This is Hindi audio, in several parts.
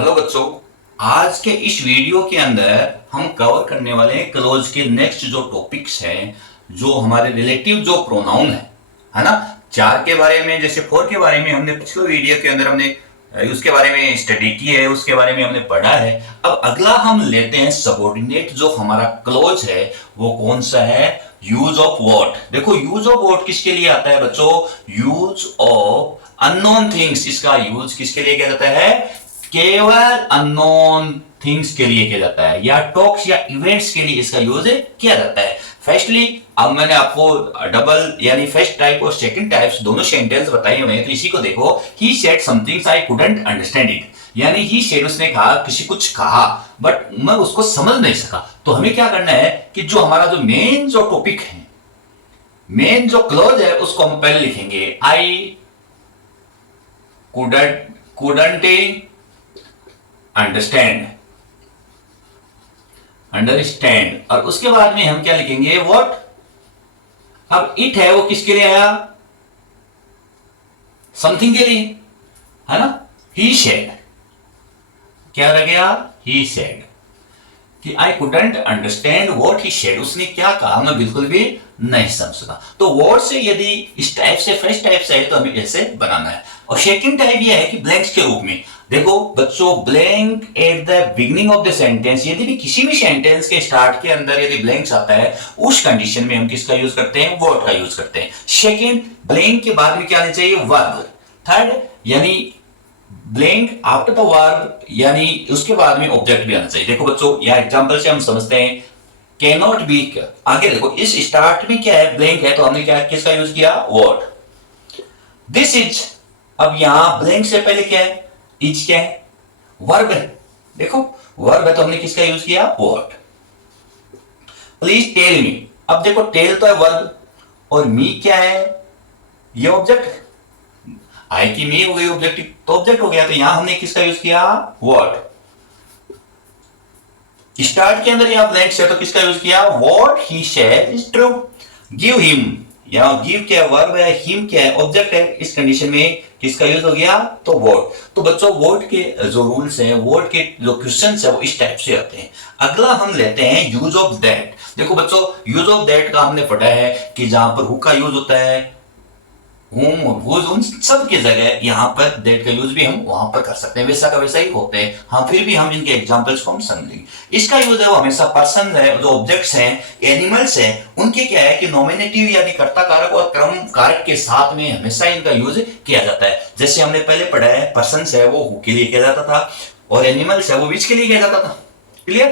हेलो बच्चों, आज के इस वीडियो के अंदर हम कवर करने वाले हैं क्लोज के नेक्स्ट जो टॉपिक्स हैं, जो हमारे रिलेटिव जो प्रोनाउन है ना। चार के बारे में, जैसे फोर के बारे में हमने पिछले वीडियो के अंदर हमने उसके बारे में स्टडी की है, उसके बारे में हमने पढ़ा है। अब अगला हम लेते हैं सबऑर्डिनेट जो हमारा क्लोज है, वो कौन सा है? Use of what. देखो, यूज ऑफ व्हाट किसके लिए आता है बच्चों? Use of unknown things. इसका यूज किसके लिए किया जाता है? केवल अननोन थिंग्स के लिए किया जाता है, या टॉक्स या इवेंट्स के लिए इसका यूज किया जाता है। फर्स्टली, अब मैंने आपको डबल यानी फर्स्ट टाइप और सेकंड टाइप्स दोनों सेंटेंस बताए हुए हैं, तो इसी को देखो। He said something I couldn't understand it, यानी ही सेड उसने कहा, किसी कुछ कहा बट मैं उसको समझ नहीं सका। तो हमें क्या करना है कि जो हमारा जो मेन जो टॉपिक है, मेन जो क्लोज है, उसको हम पहले लिखेंगे आई कुडंट अंडरस्टैंड, और उसके बाद में हम क्या लिखेंगे? व्हाट। अब इट है वो किसके लिए आया? समथिंग के लिए, है ना। ही सेड, क्या रह गया? ही सेड कि I couldn't understand what he said. उसने क्या कहा मैं बिल्कुल भी नहीं समझ सका। तो वर्ड से यदि इस टाइप से, फर्स्ट टाइप से है, तो हमें ऐसे बनाना है। और सेकंड टाइप यह है कि ब्लैंक्स के रूप में। देखो बच्चों, blank at the beginning of the sentence, यदि भी किसी भी सेंटेंस के स्टार्ट के अंदर यदि ब्लैंक्स आता है, उस कंडीशन में हम किसका यूज करते हैं? वर्ड का यूज करते हैं। सेकंड, ब्लैंक के बाद में क्या आना चाहिए? वर्ब। थर्ड, यानी ब्लैंक आफ्टर द वर्ब, यानी उसके बाद में ऑब्जेक्ट भी आना चाहिए। देखो बच्चों, यह एग्जांपल से हम समझते हैं। कैन नॉट बी, आगे देखो, इस स्टार्ट में क्या है? ब्लैंक है, तो हमने क्या किसका यूज किया? वर्ड। दिस इज, अब यहां ब्लैंक से पहले क्या है? इज क्या है? वर्ब है। देखो, वर्ब है तो हमने किसका यूज किया? वर्ड। प्लीज टेल मी, अब देखो टेल तो है वर्ब, और मी क्या है? ये ऑब्जेक्ट है। आई की मी हो गई ऑब्जेक्टिव, तो ऑब्जेक्ट हो गया, तो यहां हमने किसका यूज किया? वर्ड। स्टार्ट के अंदर यहां ब्लैंक है, तो किसका यूज किया? What he said is true. Give him, यहां गिव क्या है? वर्ब है, हिम क्या है? ऑब्जेक्ट है। इस कंडीशन में किसका यूज हो गया? तो वर्ड। तो बच्चों, वर्ड के जो रूल्स हैं, वर्ड के जो क्वेश्चंस है, वो इस टाइप से आते हैं। अगला हम लेते हैं यूज ऑफ दैट। देखो बच्चों, यूज ऑफ दैट का हमने पढ़ा है कि जहां पर हु का यूज होता है, हूम और हुज, उन सब की जगह यहां पर दैट का यूज भी हम वहां पर कर सकते हैं। वैसा का वैसा ही होते हैं। हाँ, फिर भी हम इनके एग्जांपल्स को हम समझेंगे। इसका यूज है वो हमेशा पर्सन है, जो ऑब्जेक्ट्स हैं, एनिमल्स हैं, उनके क्या है कि नॉमिनेटिव यानी कर्ता कारक और कर्म कारक के साथ में हमेशा इनका यूज किया जाता है। जैसे हमने पहले पढ़ा है, पर्सन है वो हु के लिए किया जाता था, और एनिमल्स है वो विच के लिए किया जाता था। क्लियर?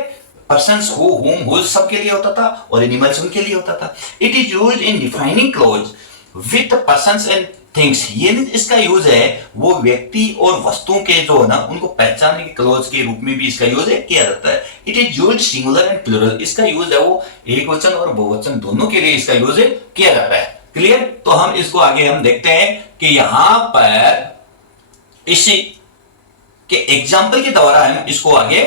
पर्सन्स हु, हुम, हुज सबके लिए होता था, और एनिमल्स उनके लिए होता था। It is used in defining close with persons and things. ये इसका यूज है वो व्यक्ति और वस्तुओं के जो है ना, उनको पहचानने के क्लोज के रूप में भी इसका यूज किया जाता है। It is used singular and plural. इसका यूज है वो एक वचन और बहुवचन दोनों के लिए इसका यूज किया जाता है। क्लियर? तो हम इसको आगे हम देखते हैं कि यहां पर इसी के एग्जाम्पल के द्वारा हम इसको आगे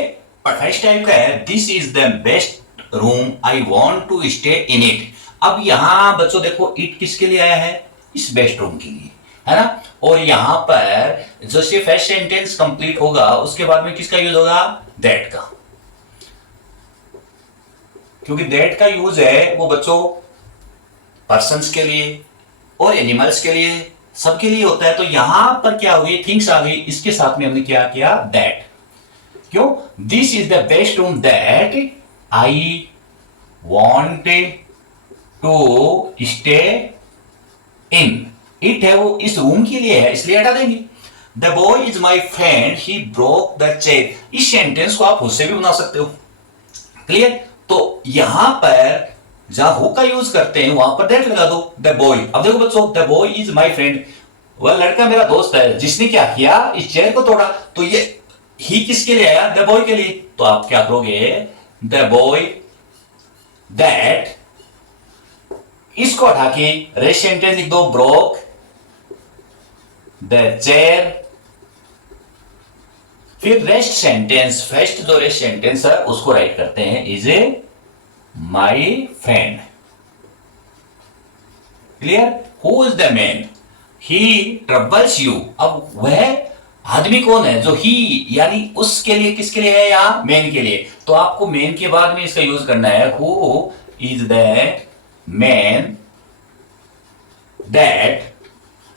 फर्स्ट टाइप का है, this is the best room I want to stay in it. अब यहां बच्चों देखो, इट किसके लिए आया है? इस बेस्ट रूम के लिए, है ना। और यहां पर जैसे फर्स्ट सेंटेंस कंप्लीट होगा, उसके बाद में किसका यूज होगा? दैट का। क्योंकि दैट का यूज है वो बच्चों पर्सन्स के लिए और एनिमल्स के लिए, सबके लिए होता है। तो यहां पर क्या हो गई? थिंग्स आ गई, इसके साथ में हमने क्या किया? दैट। क्यों? This is the best room that I wanted to stay in. It है वो इस रूम के लिए है, इसलिए हटा देंगे। The boy is my friend he broke the chair. इस सेंटेंस को आप उससे भी बना सकते हो। क्लियर? तो यहां पर जहां हु का यूज करते हैं, वहां पर दैट लगा दो। द बॉय, अब देखो बच्चों, the boy is my friend, वह लड़का मेरा दोस्त है जिसने क्या किया? इस चेयर को तोड़ा। तो ये ही किसके लिए आया? द बॉय के लिए। तो आप क्या करोगे? द बॉय दैट, इसको हटा के रेस्ट सेंटेंस लिख दो, ब्रोक द चेयर। फिर रेस्ट सेंटेंस, फर्स्ट जो रेस्ट सेंटेंस है उसको राइट करते हैं, is a my friend. Clear? Who is the man? He troubles you. अब वह आदमी कौन है, जो ही, यानी उसके लिए, किसके लिए है यहाँ, मैन के लिए। तो आपको मैन के बाद में इसका यूज करना है, who is that man that.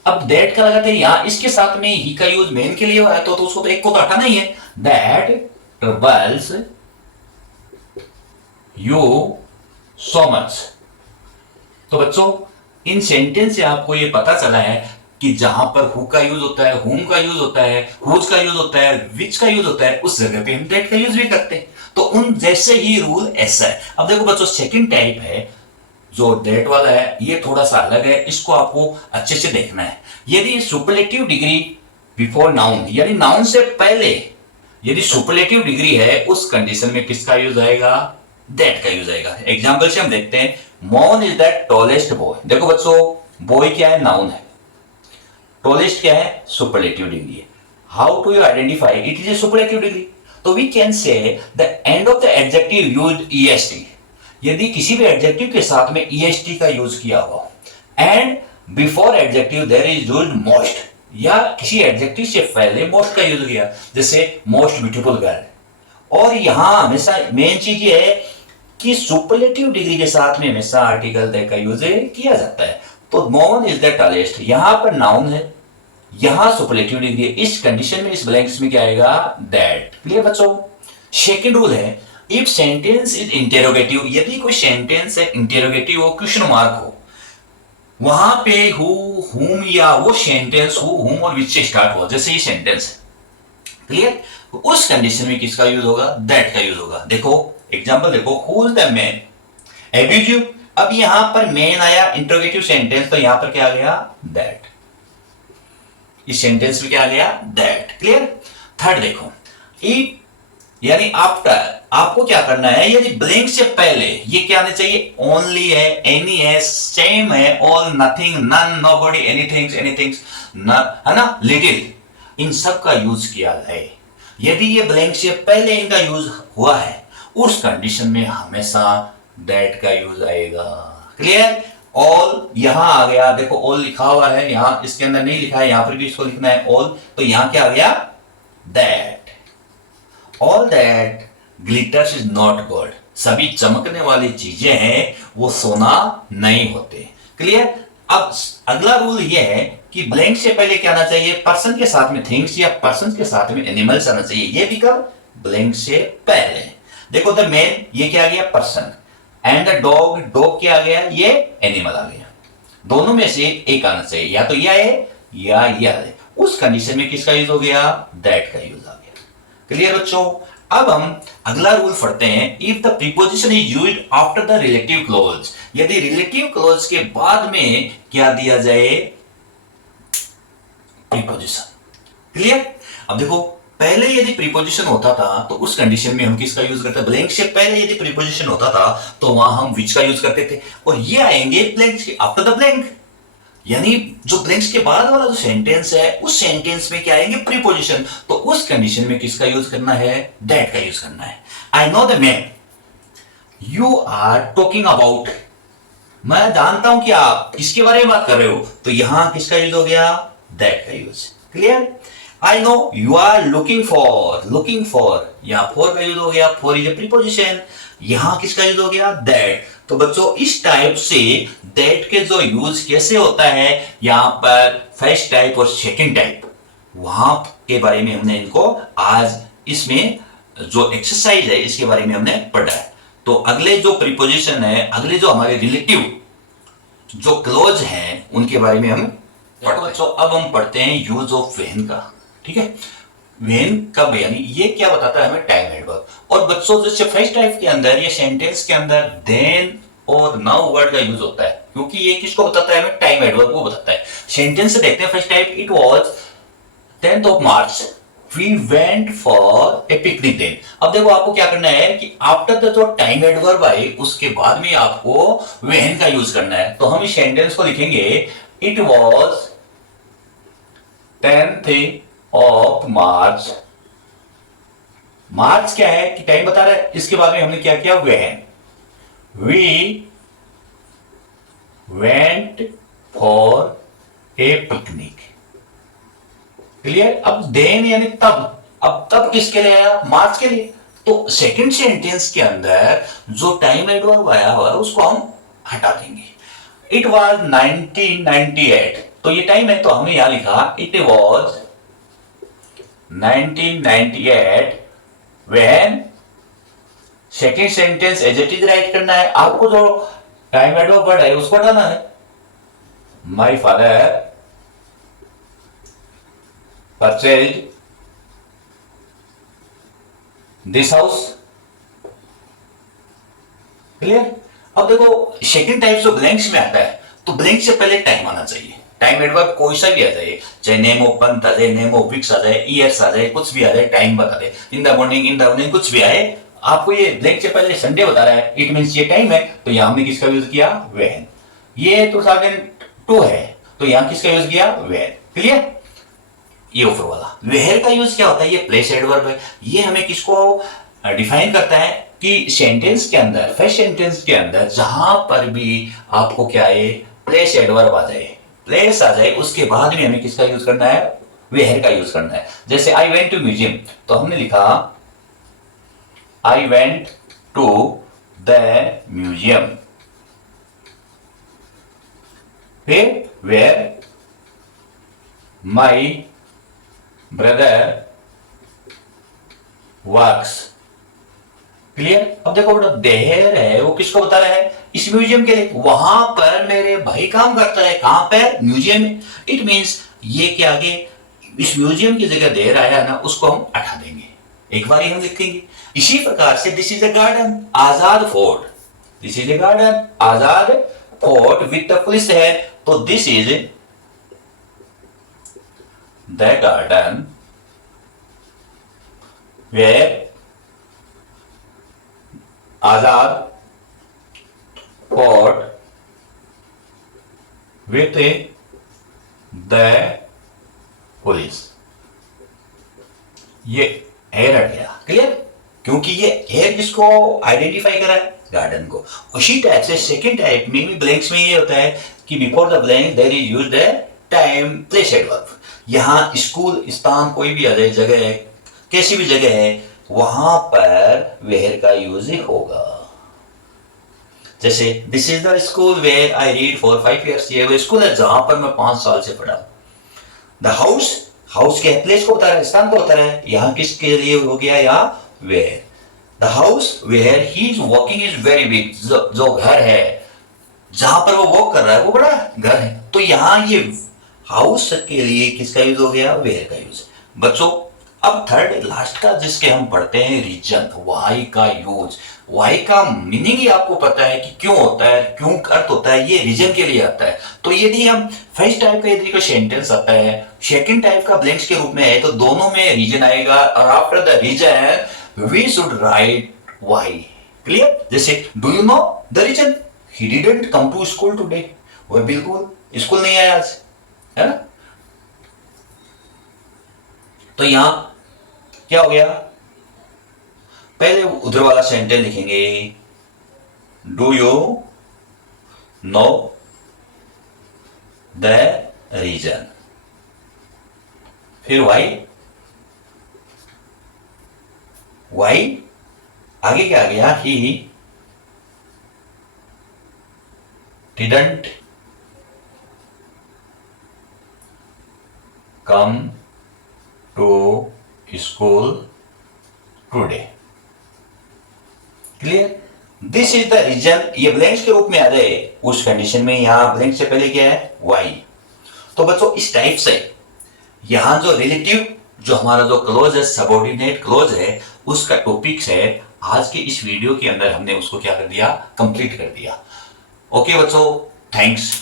अब दैट का लगाते हैं यहां, इसके साथ में ही का यूज मेन के लिए हुआ है, तो उसको तो एक को तो हटाना ही है। That troubles you so much. तो बच्चों, इन सेंटेंस से आपको ये पता चला है कि जहां पर हु का यूज होता है, हुम का यूज होता है, हुज का यूज होता है, विच का यूज होता है, उस जगह पे हम दैट का यूज भी करते हैं। तो उन जैसे ही रूल ऐसा है। अब देखो बच्चों, सेकंड टाइप है जो दैट वाला है, ये थोड़ा सा अलग है, इसको आपको अच्छे से देखना है। यदि सुपरलेटिव डिग्री बिफोर नाउन, यानी नाउन से पहले यदि सुपरलेटिव डिग्री है, उस कंडीशन में किसका यूज आएगा, दैट का यूज आएगा। एग्जांपल से हम देखते हैं, Mohan is the tallest boy. देखो बच्चों, बॉय क्या है, नाउन है, टॉलेस्ट क्या है, सुपरलेटिव डिग्री है। How to you identify it is a superlative degree? तो we can say the end of the adjective use EST. यदि किसी भी एडजेक्टिव के साथ में ईएसटी का यूज किया हुआ, and before adjective there is used most, या किसी एडजेक्टिव से पहले मोस्ट का यूज किया, जैसे मोस्ट ब्यूटीफुल गर्ल। और यहां हमेशा मेन चीज ये है कि सुपरलेटिव डिग्री के साथ में हमेशा आर्टिकल दैट का यूज किया जाता है। तो मोहन इज द टॉलेस्ट, यहां पर नाउन है, यहां सुपरलेटिव डिग्री है, इस कंडीशन में इस ब्लैंक्स में क्या आएगा, दैट। क्लियर बच्चों? सेकंड रूल है, इफ सेंटेंस इज इंटेरोगेटिव, यदि कोई सेंटेंस है इंटेरोगेटिव हो, क्वेश्चन मार्क हो, वहां पे हु, हुम, या वो सेंटेंस हु, हुम और विच से स्टार्ट हुआ, जैसे ये सेंटेंस है। क्लियर? उस कंडीशन में किसका यूज होगा, दैट का यूज होगा। देखो एग्जांपल देखो, who is the man abuse you. अब यहां पर मैन आया, इंटरोगेटिव सेंटेंस, तो यहां पर क्या आ गया, दैट। इस सेंटेंस में क्या आ गया, दैट। क्लियर? थर्ड देखो, इफ यानी आफ्टर, आपको क्या करना है, यदि ब्लैंक से पहले ये क्या आना चाहिए, ओनली है, एनी है, सेम है, all, nothing, none, nobody, anything, anything, है ना, लिटिल, इन सब का यूज किया है। यदि ये ब्लैंक से पहले इनका यूज हुआ है, उस कंडीशन में हमेशा दैट का यूज आएगा। क्लियर? ऑल यहां आ गया, देखो ऑल लिखा हुआ है, यहां इसके अंदर नहीं लिखा है, यहां पर भी इसको लिखना है ऑल, तो यहां क्या आ गया, that. All that glitters is not gold, सभी चमकने वाली चीजें हैं, वो सोना नहीं होते। क्लियर? अब अगला रूल ये है कि ब्लैंक से पहले क्या आना चाहिए, पर्सन के साथ में थिंग्स, या पर्सन के साथ में एनिमल्स आना चाहिए। ये भी कब, ब्लैंक से पहले। देखो द मैन, ये क्या आ गया, person, and the dog, dog क्या आ गया, ये एनिमल आ गया। दोनों में से एक आना चाहिए, या तो ये आए या ये आए। उस कंडीशन में किसका यूज हो गया, दैट का यूज आ गया। क्लियर बच्चों? अब हम अगला रूल पढ़ते हैं, if the preposition is used after the relative clause, यदि रिलेटिव क्लॉज के बाद में क्या दिया जाए, प्रीपोजिशन। क्लियर? अब देखो, पहले यदि प्रीपोजिशन होता था तो उस कंडीशन में हम किसका यूज करते हैं, ब्लैंक से पहले यदि प्रीपोजिशन होता था तो वहां हम विच का यूज करते थे, और ये आएंगे ब्लैंक से आफ्टर द ब्लैंक, यानी जो ब्लैंक्स के बाद वाला जो सेंटेंस है, उस सेंटेंस में क्या आएंगे, प्रीपोजिशन। तो उस कंडीशन में किसका यूज करना है, दैट का यूज करना है। I know the man you are talking about, मैं जानता हूं कि आप किसके बारे में बात कर रहे हो, तो यहां किसका यूज हो गया, दैट का use. Clear? I know you are looking for, looking for, यहां फॉर का यूज हो गया, फॉर इज ए प्रीपोजिशन, यहां किसका यूज हो गया, दैट। तो बच्चों, इस टाइप से दैट के जो यूज कैसे होता है, यहां पर फर्स्ट टाइप और सेकंड टाइप, वहां के बारे में हमने इनको आज इसमें जो एक्सरसाइज है इसके बारे में हमने पढ़ा है। तो अगले जो प्रीपोजिशन है, अगले जो हमारे रिलेटिव जो क्लोज हैं, उनके बारे में हम पढ़ते हैं। बच्चों, अब हम पढ़ते हैं यूज ऑफ व्हेन का। ठीक है? व्हेन कब, यानी ये क्या बताता है हमें, टाइम एडवर्ब। और बच्चों, जैसे फर्स्ट टाइप के अंदर या सेंटेंस के अंदर देन और नाउ वर्ड का यूज होता है, क्योंकि ये किसको बताता है हमें, टाइम एडवर्ब को बताता है। सेंटेंस से देखते हैं, first type, it was 10th of March we went for a picnic then। अब देखो आपको क्या करना है कि आफ्टर द जो टाइम एडवर्ब आए उसके बाद में आपको व्हेन का यूज करना है। तो हम इस सेंटेंस को लिखेंगे, it was 10th of March। मार्च क्या है कि टाइम बता रहा है, इसके बाद में हमने क्या किया, when. We went for a picnic. Clear. अब देन यानी तब, अब तब किसके लिए आया, मार्च के लिए। तो सेकंड सेंटेंस के अंदर जो टाइम एडवर्ब आया हुआ है उसको हम हटा देंगे। इट वॉज 1998, तो ये टाइम है तो हमने यहां लिखा it was 1998 when. Second sentence as it is write करना है, आपको जो टाइम एडवर्ब वर्ड है उसको हटाना है। My father purchased this house. Clear. अब देखो सेकंड टाइप जो ब्लैंक्स में आता है, तो ब्लैंक से पहले टाइम आना चाहिए। टाइम एडवर्ब कोई सा भी आ जाए, चाहे नेम ऑफ मंथ आ जाए, नेम ऑफ वीक्स आ जाए, ईयर्स आ जाए, कुछ भी आ जाए, टाइम बता दे, in the morning, in the evening, कुछ भी आए। आपको ये ब्लैंक से पहले संडे बता रहा है, इट मींस ये टाइम है, तो यहां हमने किसका यूज किया, व्हेन। ये 2002 है, तो यहां किसका यूज किया, व्हेन। क्लियर। ये ऊपर वाला वेयर का यूज क्या होता है, ये प्लेस एडवर्ब है। ये हमें किसको डिफाइन करता है कि सेंटेंस के अंदर, फर्स्ट सेंटेंस के अंदर जहां पर भी आपको क्या है, प्लेस एडवर्ब आ जाए, प्लेस आ जाए, उसके बाद में हमें किसका यूज करना है, वेयर का यूज करना है। जैसे आई वेंट टू म्यूजियम, तो हमने लिखा I went to the museum. फिर where my brother works. Clear. अब देखो बेटा देयर है वो किसको बता रहा है, इस म्यूजियम के लिए, वहां पर मेरे भाई काम करता है, कहां पर, म्यूजियम में। इट मींस ये के आगे इस म्यूजियम की जगह देयर आया ना, उसको हम हटा देंगे, एक बार ही हम लिखेंगे। इसी प्रकार से this is a garden Azad fort, this is a garden Azad fort with the police है, तो this is the garden where Azad fort with the police. ये हेयर हट गया। क्लियर। क्योंकि ये हेयर किसको आइडेंटिफाई करा है, गार्डन को। उसी टाइप से सेकंड टाइप में भी ब्लैंक्स में ये होता है कि before the blank there is used the time place adverb. यहां स्कूल, स्थान कोई भी आ जाए, जगह है, कैसी भी जगह है, वहां पर वेयर का यूज होगा। जैसे this is the school where I read for 5 years, ये वो स्कूल है जहां पर मैं 5 साल से पढ़ा। द हाउस, हाउस के प्लेस को बता रहा है, स्थान को बता रहा है, यहां किसके लिए हो गया, यहां where. The house where he is walking is very big, जो घर है जहां पर वो वॉक कर रहा है वो बड़ा घर है, तो यहां ये हाउस के लिए किसका यूज हो गया, वेयर का यूज। बच्चों अब थर्ड लास्ट का जिसके हम पढ़ते हैं रीजन, वाई का यूज। वाई का मीनिंग ही आपको पता है कि क्यों होता है, क्यों अर्थ होता है, ये रीजन के लिए आता है। तो यदि हम फर्स्ट टाइप का यदि कोई सेंटेंस आता है, सेकंड टाइप का ब्लैंक्स के रूप में है, तो दोनों में रीजन आएगा, और after the reason we should write why. Clear. जैसे do you know the reason, he didn't come to school today, वो बिल्कुल स्कूल नहीं आया आज, है ना। तो यहां क्या हो गया, पहले उधर वाला सेंटेंस लिखेंगे, do you know the reason, फिर वाई, वाई आगे क्या आ गया, he didn't come to school today. Clear. This is the reason, ये ब्लैंक्स के रूप में आ जाए उस कंडीशन में, यहां ब्लैंक से पहले क्या है, वाई। तो बच्चों इस टाइप से यहां जो रिलेटिव, जो हमारा जो क्लोज है, सबऑर्डिनेट क्लोज है, उसका टॉपिक्स है आज के इस वीडियो के अंदर हमने उसको क्या कर दिया, कंप्लीट कर दिया। ओके बच्चों, थैंक्स।